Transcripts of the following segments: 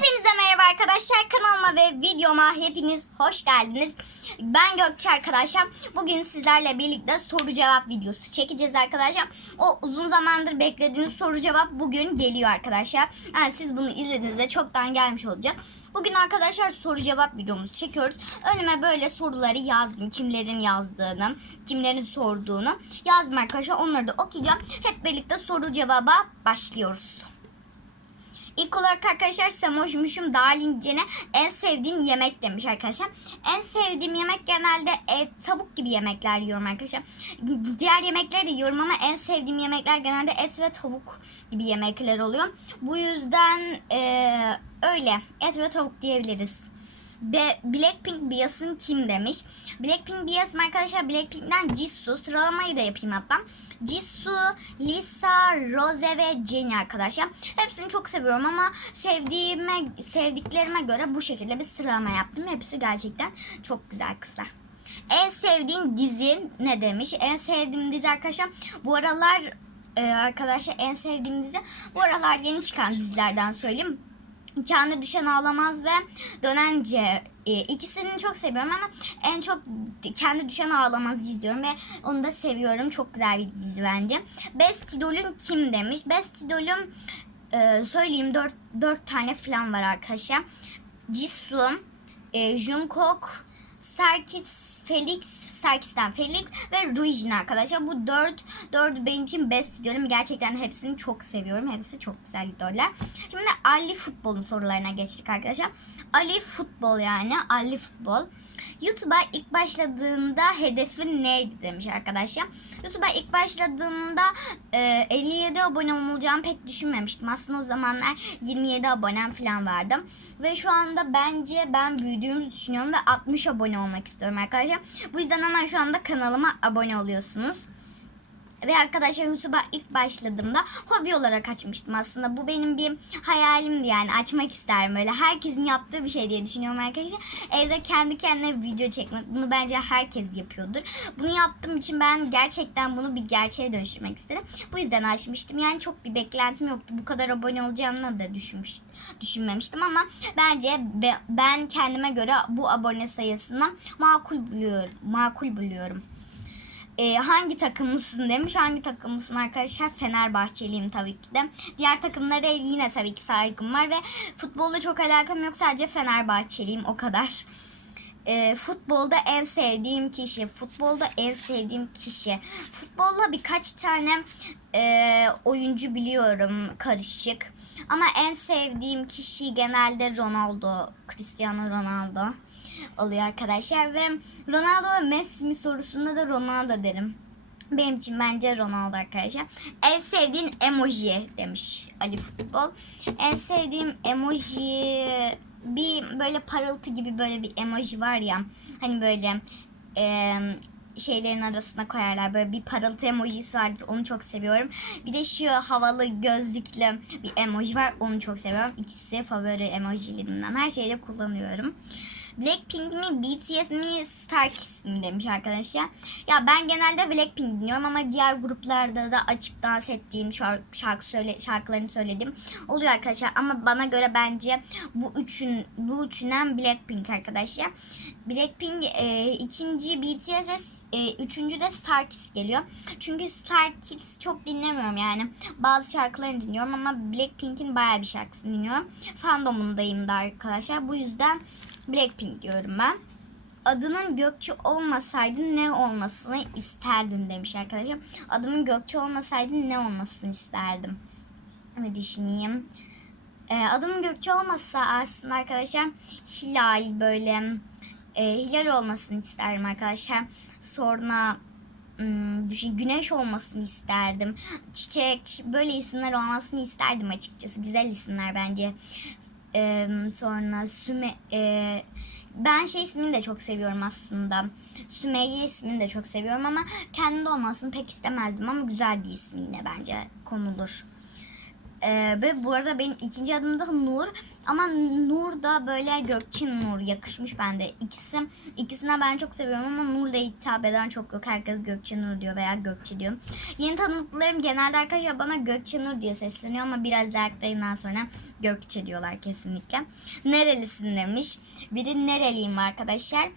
Hepinize merhaba arkadaşlar. Kanalıma ve videoma hepiniz hoş geldiniz. Ben Gökçe arkadaşlar. Bugün sizlerle birlikte soru cevap videosu çekeceğiz arkadaşlar. O uzun zamandır beklediğiniz soru cevap bugün geliyor arkadaşlar. Yani siz bunu izlediğinizde çoktan gelmiş olacak. Bugün arkadaşlar soru cevap videomuzu çekiyoruz. Önüme böyle soruları yazdım. Kimlerin yazdığını, kimlerin sorduğunu yazdım arkadaşlar. Onları da okuyacağım. Hep birlikte soru cevaba başlıyoruz. İlk olarak arkadaşlar Semojmuşum Darlingcen'e en sevdiğin yemek demiş arkadaşlar. En sevdiğim yemek genelde et, tavuk gibi yemekler yiyorum arkadaşlar. Diğer yemekleri de yiyorum ama en sevdiğim yemekler genelde et ve tavuk gibi yemekler oluyor. Bu yüzden eee, öyle et ve tavuk diyebiliriz. Be Blackpink Bias'ın kim demiş. Blackpink Bias arkadaşlar Blackpink'ten Jisoo. Sıralamayı da yapayım hatta. Jisoo, Lisa, Rose ve Jennie arkadaşlar. Hepsini çok seviyorum ama sevdiğime, sevdiklerime göre bu şekilde bir sıralama yaptım. Hepsi gerçekten çok güzel kızlar. En sevdiğin dizi ne demiş? En sevdiğim dizi arkadaşlar bu aralar e, arkadaşlar en sevdiğim dizi bu aralar yeni çıkan dizilerden söyleyeyim. Kendi Düşen Ağlamaz ve Dönence e, ikisini çok seviyorum ama en çok Kendi Düşen Ağlamaz izliyorum ve onu da seviyorum. Çok güzel bir dizi bence. Best idolün kim demiş? Best idolüm e, söyleyeyim dört, dört tane falan var arkadaşlar. Jisoo, e, Jungkook, Sarkis, Felix, Sarkis'ten Felix ve Ruijin arkadaşlar. Bu dört, dördü benim için best idolüm. Gerçekten hepsini çok seviyorum. Hepsi çok güzel idoller. Şimdi Ali Futbol'un sorularına geçtik arkadaşlar. Ali Futbol yani. Ali Futbol. YouTube'a ilk başladığında hedefin neydi demiş arkadaşlar. YouTube'a ilk başladığımda e, 57 abone olacağımı pek düşünmemiştim. Aslında o zamanlar 27 abonem falan vardı. Ve şu anda bence ben büyüdüğümü düşünüyorum ve 60 abone olmak istiyorum arkadaşlar. Bu yüzden hemen şu anda kanalıma abone oluyorsunuz. Ve arkadaşlar YouTube'a ilk başladığımda hobi olarak açmıştım aslında. Bu benim bir hayalimdi yani açmak isterim böyle. Herkesin yaptığı bir şey diye düşünüyorum arkadaşlar. Evde kendi kendine video çekmek. Bunu bence herkes yapıyordur. Bunu yaptığım için ben gerçekten bunu bir gerçeğe dönüştürmek istedim. Bu yüzden açmıştım. Yani çok bir beklentim yoktu. Bu kadar abone olacağını da düşünmüş, düşünmemiştim ama bence be- ben kendime göre bu abone sayısını makul buluyorum. Makul buluyorum. E, hangi takımlısın demiş. Hangi takımlısın arkadaşlar? Fenerbahçeliyim tabii ki de. Diğer takımlara yine tabii ki saygım var ve futbolla çok alakam yok. Sadece Fenerbahçeliyim o kadar. E, futbolda en sevdiğim kişi. Futbolda en sevdiğim kişi. Futbolla birkaç tane e, oyuncu biliyorum karışık. Ama en sevdiğim kişi genelde Ronaldo. Cristiano Ronaldo oluyor arkadaşlar. Ve Ronaldo ve Messi mi sorusunda da Ronaldo derim. Benim için bence Ronaldo arkadaşlar. En sevdiğin emoji demiş Ali Futbol. En sevdiğim emoji bir böyle parıltı gibi böyle bir emoji var ya. Hani böyle e, şeylerin arasına koyarlar. Böyle bir parıltı emojisi vardır. Onu çok seviyorum. Bir de şu havalı gözlüklü bir emoji var. Onu çok seviyorum. İkisi favori emojilerimden. Her şeyde kullanıyorum. Blackpink mi, BTS mi, Starkiss mi demiş arkadaşlar. Ya ben genelde Blackpink dinliyorum ama diğer gruplarda da açıp dans ettiğim şarkı, şarkı söyle, şarkılarını söylediğim oluyor arkadaşlar. Ama bana göre bence bu üçün bu üçünden Blackpink arkadaşlar. Blackpink e, ikinci BTS ve e, üçüncü de Starkiss geliyor. Çünkü Starkiss çok dinlemiyorum yani. Bazı şarkılarını dinliyorum ama Blackpink'in bayağı bir şarkısını dinliyorum. Fandomundayım da arkadaşlar. Bu yüzden Blackpink diyorum ben. Adının Gökçe olmasaydı ne olmasını isterdin demiş arkadaşlar. Adımın Gökçe olmasaydı ne olmasını isterdim. Bir düşüneyim. Ee, adımın Gökçe olmasa aslında arkadaşlar Hilal böyle e, Hilal olmasını isterdim arkadaşlar. Sonra hmm, düşün Güneş olmasını isterdim. Çiçek böyle isimler olmasını isterdim açıkçası. Güzel isimler bence. Ee, sonra Süme e, ben şey ismini de çok seviyorum aslında. Sümeyye ismini de çok seviyorum ama kendi olmasını pek istemezdim ama güzel bir ismi yine bence konulur. Ee, bu arada benim ikinci adım da Nur. Ama Nur da böyle Gökçe Nur yakışmış bende. İkisi, ikisine ben çok seviyorum ama Nur da hitap eden çok yok. Herkes Gökçe Nur diyor veya Gökçe diyor. Yeni tanıdıklarım genelde arkadaşlar bana Gökçe Nur diye sesleniyor ama biraz dertlerinden sonra Gökçe diyorlar kesinlikle. Nerelisin demiş. Biri nereliyim arkadaşlar.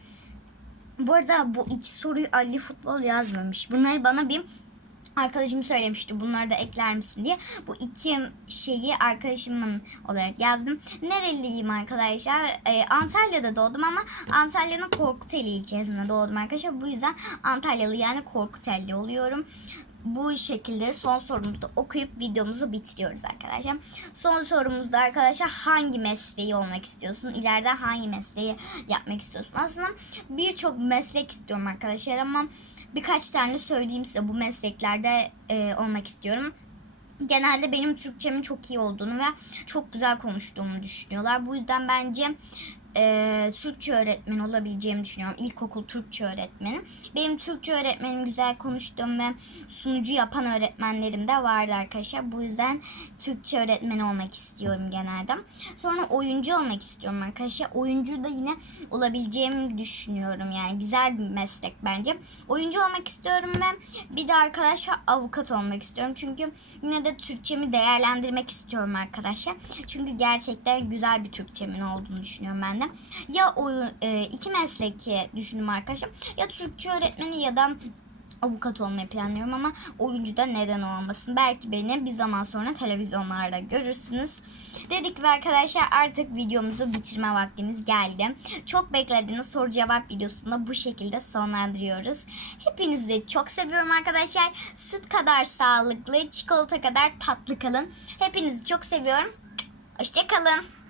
Bu arada bu iki soruyu Ali Futbol yazmamış. Bunları bana bir arkadaşım söylemişti. Bunları da ekler misin diye. Bu iki şeyi arkadaşımın olarak yazdım. Nereliyim arkadaşlar? Ee, Antalya'da doğdum ama Antalya'nın Korkuteli ilçesinde doğdum arkadaşlar. Bu yüzden Antalyalı yani Korkuteli oluyorum. Bu şekilde son sorumuzu da okuyup videomuzu bitiriyoruz arkadaşlar. Son sorumuzda arkadaşlar hangi mesleği olmak istiyorsun? İleride hangi mesleği yapmak istiyorsun? Aslında birçok meslek istiyorum arkadaşlar ama birkaç tane söyleyeyim size bu mesleklerde e, olmak istiyorum. Genelde benim Türkçemin çok iyi olduğunu ve çok güzel konuştuğumu düşünüyorlar. Bu yüzden bence e, Türkçe öğretmeni olabileceğimi düşünüyorum. İlkokul Türkçe öğretmeni. Benim Türkçe öğretmenim güzel konuştuğum ve sunucu yapan öğretmenlerim de vardı arkadaşlar. Bu yüzden Türkçe öğretmeni olmak istiyorum genelde. Sonra oyuncu olmak istiyorum arkadaşlar. Oyuncu da yine olabileceğimi düşünüyorum. Yani güzel bir meslek bence. Oyuncu olmak istiyorum ve bir de arkadaşlar avukat olmak istiyorum. Çünkü yine de Türkçemi değerlendirmek istiyorum arkadaşlar. Çünkü gerçekten güzel bir Türkçemin olduğunu düşünüyorum ben de. Ya oyun, e, iki mesleki düşündüm arkadaşlar. Ya Türkçe öğretmeni ya da avukat olmayı planlıyorum ama oyuncu da neden olmasın. Belki beni bir zaman sonra televizyonlarda görürsünüz. Dedik ve arkadaşlar artık videomuzu bitirme vaktimiz geldi. Çok beklediğiniz soru cevap videosunu bu şekilde sonlandırıyoruz. Hepinizi çok seviyorum arkadaşlar. Süt kadar sağlıklı, çikolata kadar tatlı kalın. Hepinizi çok seviyorum. Hoşçakalın.